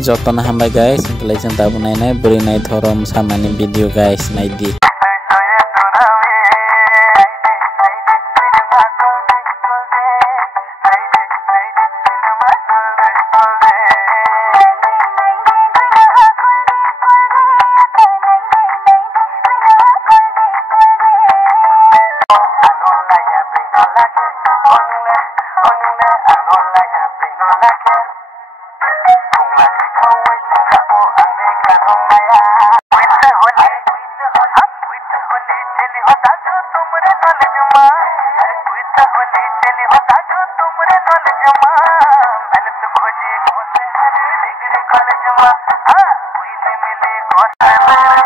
जतन हामबाय गाइस ओमफ्राय जों दाबो नायनाय बोरै नायथरम सामानि भिडिअ गाइस नायदि खोजी